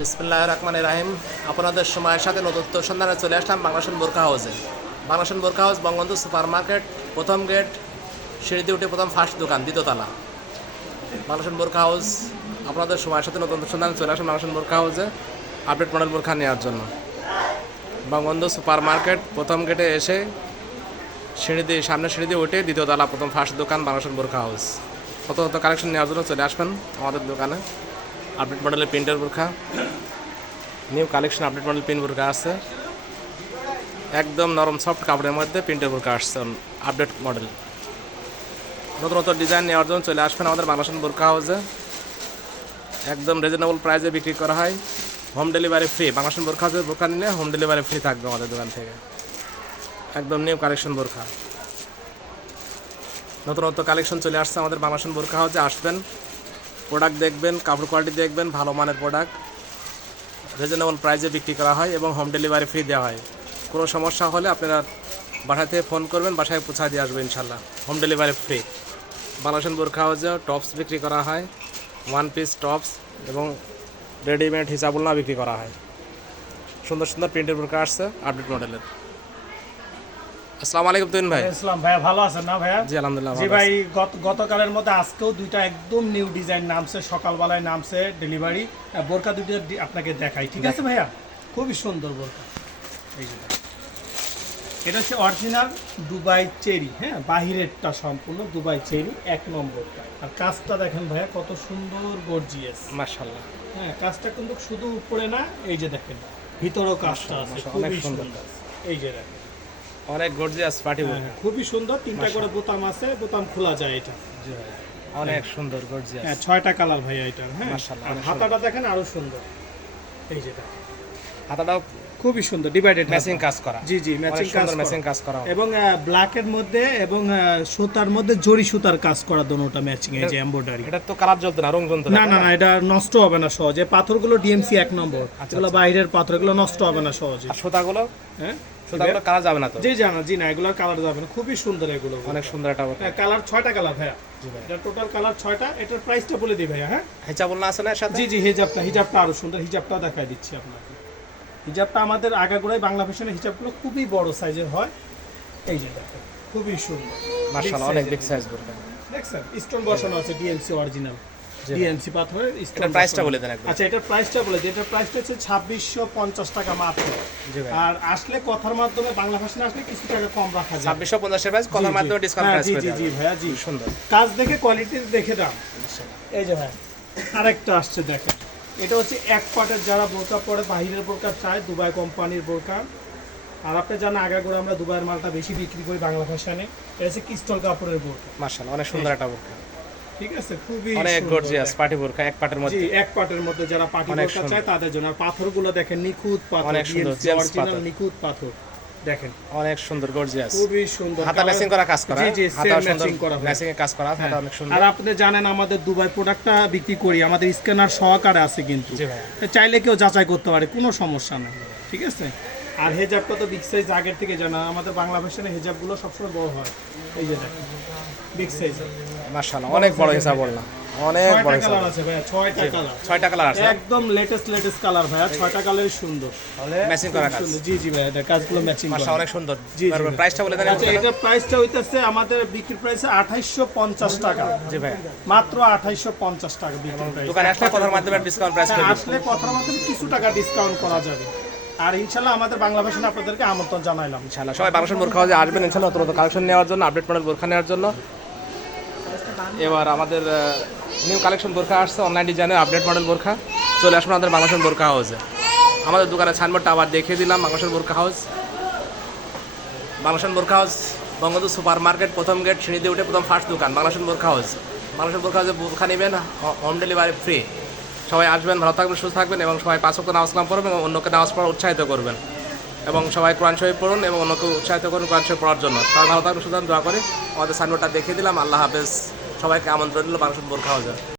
বিসমিল্লাহির রহমানির রহিম। আপনাদের সময়ের সাথে নতুন সন্ধানে চলে আসলাম বাংলাদেশ বোরখা হাউসে। বাংলাদেশ বোরখা হাউস বঙ্গবন্ধু সুপার মার্কেট, প্রথম গেট, সিঁড়িতে উঠে প্রথম ফার্স্ট দোকান, দ্বিতীয়তলা। বাংলাদেশ বোরখা হাউস আপনাদের সময়ের সাথে নতুন সন্ধানে চলে আসলাম বাংলাদেশ বোরখা হাউসে আপডেট মডেল বোরখা নেওয়ার জন্য। বঙ্গবন্ধু সুপার মার্কেট প্রথম গেটে এসে সামনে সিঁড়ি দিয়ে উঠে দ্বিতীয়তলা, প্রথম ফার্স্ট দোকান, বাংলাদেশ বোরখা হাউস। কত কালেকশন নেওয়ার জন্য চলে আসবেন আমাদের দোকানে। আপডেট মডেলের প্রিন্টের বোরখা, new collection update model print বোরখা আছে, একদম নরম সফট কাপড়ের মধ্যে প্রিন্টের বোরখা আসছে আপডেট মডেল। নতুন ডিজাইন নেওয়ার জন্য চলে আসবেন আমাদের বাংলাদেশ বোরখা হাউসে। একদম রিজনেবল প্রাইসে বিক্রি করা হয়, হোম ডেলিভারি ফ্রি। বাংলাদেশ বোরখা হাউসের বোরখা নিলে হোম ডেলিভারি ফ্রি থাকবে আমাদের দোকান থেকে। একদম নিউ কালেকশন বোরখা, নতুন কালেকশন চলে আসছে আমাদের বাংলাদেশ বোরখা হাউসে। আসবেন, প্রোডাক্ট দেখবেন, কাপড় কোয়ালিটি দেখবেন, ভালো মানের প্রোডাক্ট রিজনেবল প্রাইসে বিক্রি করা হয় এবং হোম ডেলিভারি ফ্রি দেওয়া হয়। কোনো সমস্যা হলে আপনারা বাসা থেকে ফোন করবেন, বাসায় পৌঁছা দিয়ে আসবে ইনশাল্লাহ, হোম ডেলিভারি ফ্রি। বাংলাদেশ বোরখা হাউসে টপস বিক্রি করা হয়, ওয়ান পিস টপস এবং রেডিমেড হিসাবুল্লাহ বিক্রি করা হয়। সুন্দর সুন্দর প্রিন্টের বোরখা আসছে আপডেট মডেলের। আসসালামু আলাইকুম তুহিন ভাই। ইসলাম ভাইয়া, ভালো আছেন না ভাইয়া? জি আলহামদুলিল্লাহ। জি ভাই, গতকালের মধ্যে আজকেও দুইটা একদম নিউ ডিজাইন নামছে, সকালবেলায় নামছে ডেলিভারি বোরকা। দুইটা আপনাকে দেখাই, ঠিক আছে ভাইয়া? খুবই সুন্দর বোরকা। এই যে এটা হচ্ছে অরিজিনাল দুবাই চেরি, হ্যাঁ, বাহিরেরটা সম্পূর্ণ দুবাই চেরি, এক নম্বরটা। আর কাজটা দেখেন ভাইয়া কত সুন্দর, গর্জিয়াস, মাশাআল্লাহ। হ্যাঁ, কাজটা কিন্তু শুধু উপরে না, এই যে দেখেন ভিতরেও কাজটা আছে, খুবই সুন্দর। এই যে দেখেন অনেক গর্জিয়াস পার্টি বোরখা, খুবই সুন্দর। তিনটা করে বোতাম আছে, বোতাম খোলা যায় এটা। অনেক সুন্দর গর্জিয়াস। হ্যাঁ, 6টা কালার ভাইয়া এটা। হ্যাঁ, মাশাআল্লাহ, আর অনেক হাতাটা দেখেন আরো সুন্দর। এই যে দেখেন হাতাটাও খুবই সুন্দর, ডিভাইডেড ম্যাচিং কাজ করা। জি জি, ম্যাচিং কাজ করা। ম্যাচিং কাজ করা এবং ব্ল্যাকের মধ্যে এবং সুতার মধ্যে জরি সুতার কাজ করা, দোনোটা ম্যাচিং। এই যে এমব্রয়ডারি, এটা তো কালার জ্বলতো না, রং জ্বলতো না না না, এটা নষ্ট হবে না সহজে। পাথরগুলো ডিএমসি এক নম্বর, এগুলো বাইরের পাথর, এগুলো নষ্ট হবে না সহজে। আর সুতাগুলো, হ্যাঁ, সুতাগুলো কালার যাবে না তো? জি জানা, জি না, এগুলোর কালার যাবে না। খুবই সুন্দর এগুলো, অনেক সুন্দর একটা বোরখা। কালার 6টা কালার ভাইয়া। জি ভাই, এটা টোটাল কালার 6টা। এটার প্রাইসটা বলে দিই ভাইয়া। হ্যাঁ, হিজাব না আছে না এর সাথে? জি জি, হিজাবটা আরো সুন্দর। হিজাবটা দেখাই দিচ্ছি আপনাকে। হিজাবটা আমাদের আগাগোড়াই বাংলা ফ্যাশনের হিজাবগুলো খুবই বড় সাইজের হয়। এই যে দেখেন খুবই সুন্দর, মাশাআল্লাহ, অনেক বিগ সাইজ বোরখা। দেখছেন স্টোন বসানো আছে, ডিএমসি অরিজিনাল, ডিএমসি পাথরের স্টোন। এটার প্রাইসটা বলে দেন একবার। আচ্ছা, এটার প্রাইসটা বলে দিই। এটার প্রাইসটা হচ্ছে 2650 টাকা মাত্র। জি ভাই, আর আসলে কথার মাধ্যমে, বাংলা ফ্যাশনে আসলে কিছু টাকা কম রাখা যায়। 2650 এর প্রাইস, কথার মাধ্যমে ডিসকাউন্ট প্রাইস জি পেয়ে জি জি যাবেন। ভাইয়া, জি সুন্দর কাজ দেখে, কোয়ালিটি দেখে দাম। এই যে ভাই আরেকটা আসছে দেখেন, এটা হচ্ছে এক পাটের, যারা বোরকা পরে বাহিরের বোরকা চায়, দুবাই কোম্পানির বোরকা। আর আপনি জানেন আগাগোড়া আমরা দুবাইয়ের মালটা বেশি বিক্রি করি বাংলা ফ্যাশনে। এটা হচ্ছে ক্রিস্টাল কাপড়ের বোরকা। মাশাআল্লাহ, অনেক সুন্দর একটা বোরখা, ঠিক আছে, খুবই অনেক সুন্দর গর্জিয়াস দেখেন। পার্টি বোরখা, এক পাটের জি, মধ্যে। এক পাটের মধ্যে যারা পার্টি অনেক বোরকা সুন্দর। চায় তাদের জন্য। আর পাথরগুলো দেখেন নিখুঁত পাথর, অনেক সুন্দর, DMC জেমস অরিজিনাল পাথর। নিখুঁত পাথর দেখেন, অনেক সুন্দর গর্জিয়াস, খুবই সুন্দর। হাতা ম্যাচিং করা কাজ করা। জি জি, হাতা সেম ম্যাচিং করা হয়। ম্যাচিং এ কাজ করা, হাতা অনেক সুন্দর। আর আপনি জানেন আমাদের দুবাই প্রোডাক্টটা বিক্রি করি, আমাদের স্ক্যানার সহকারে আছে কিন্তু। জি ভাই, চাইলে কেউ যাচাই করতে পারে, কোনো সমস্যা নেই, ঠিক আছে। আর হেজাবটা তো বিগ সাইজ আগের থেকে জানা, আমাদের বাংলা ভাষায় হেজাবগুলো সবসময় বড় হয়। এই যে দেখেন বিগ সাইজ, মাশাআল্লাহ, অনেক বড় হিসাব বললাম, অনেক বড় 6টা হিসাব। কালার আছে ভাইয়া, 6টা কালার, 6টা কালার আছে, একদম লেটেস্ট কালার ভাইয়া। 6টা কালারই সুন্দর, ম্যাচিং করা কাজ। সুন্দর। জি জি ভাইয়া, এটা কাজগুলো ম্যাচিং করা। মাশাআল্লাহ, অনেক সুন্দর। জি, জি। প্রাইসটা বলে দেন। আচ্ছা, এটার প্রাইসটা হইতাছে আমাদের বিক্রি প্রাইসে 2850 টাকা। জি ভাই, মাত্র 2850 টাকা বিক্রি প্রাইস। দোকানে আসলে কথার মাধ্যমে ডিসকাউন্ট প্রাইস পেয়ে যাবেন। আসলে কথার মাধ্যমে কিছু টাকা ডিসকাউন্ট করা যাবে। আর ইনশাল্লাহ আমাদের বাংলা ভাষায় আপনাদেরকে আমন্ত্রণ জানাইলাম। ইনশাআল্লাহ সবাই বাংলাদেশ বোরখা হাউসে আসবেন ইনশাআল্লাহ, নতুন কালেকশন নেওয়ার জন্য, আপডেট মডেল বোরখা নেওয়ার জন্য। এবার আমাদের নিউ কালেকশন বোরখা আসছে, অনলাইন ডিজাইনের আপডেট মডেল বোরখা। চলে আসবেন আমাদের বাংলাদেশ বোরখা হাউসে। আমাদের দোকানের সাইনবোর্ডটা আবার দেখিয়ে দিলাম, বাংলাদেশ বোরখা হাউস। বাংলাদেশ বোরখা হাউস বঙ্গবন্ধু সুপার মার্কেট, প্রথম গেট, সিঁড়ি দিয়ে উঠে প্রথম ফার্স্ট দোকান, বাংলাদেশ বোরখা হাউস। বাংলাদেশ বোরখা হাউসে বোরখা নেবেন, হোম ডেলিভারি ফ্রি। সবাই আসবেন, ভালো থাকবেন, সুস্থ থাকবেন এবং সবাই 5 ওয়াক্ত নামাজ কালাম পড়বেন এবং অন্যকে নামাজ পড়া উৎসাহিত করবেন এবং সবাই কোরআন শরীফ পড়ুন এবং অন্যকে উৎসাহিত করুন কোরআন শরীফ পড়ার জন্য। সবাই ভালো থাকবেন, সুতরাং দোয়া করে আমাদের সাইনবোর্ডটা দেখিয়ে দিলাম। আল্লাহ হাফেজ, সবাইকে আমন্ত্রণ দিল বাংলাদেশ বোরখা হাউসে।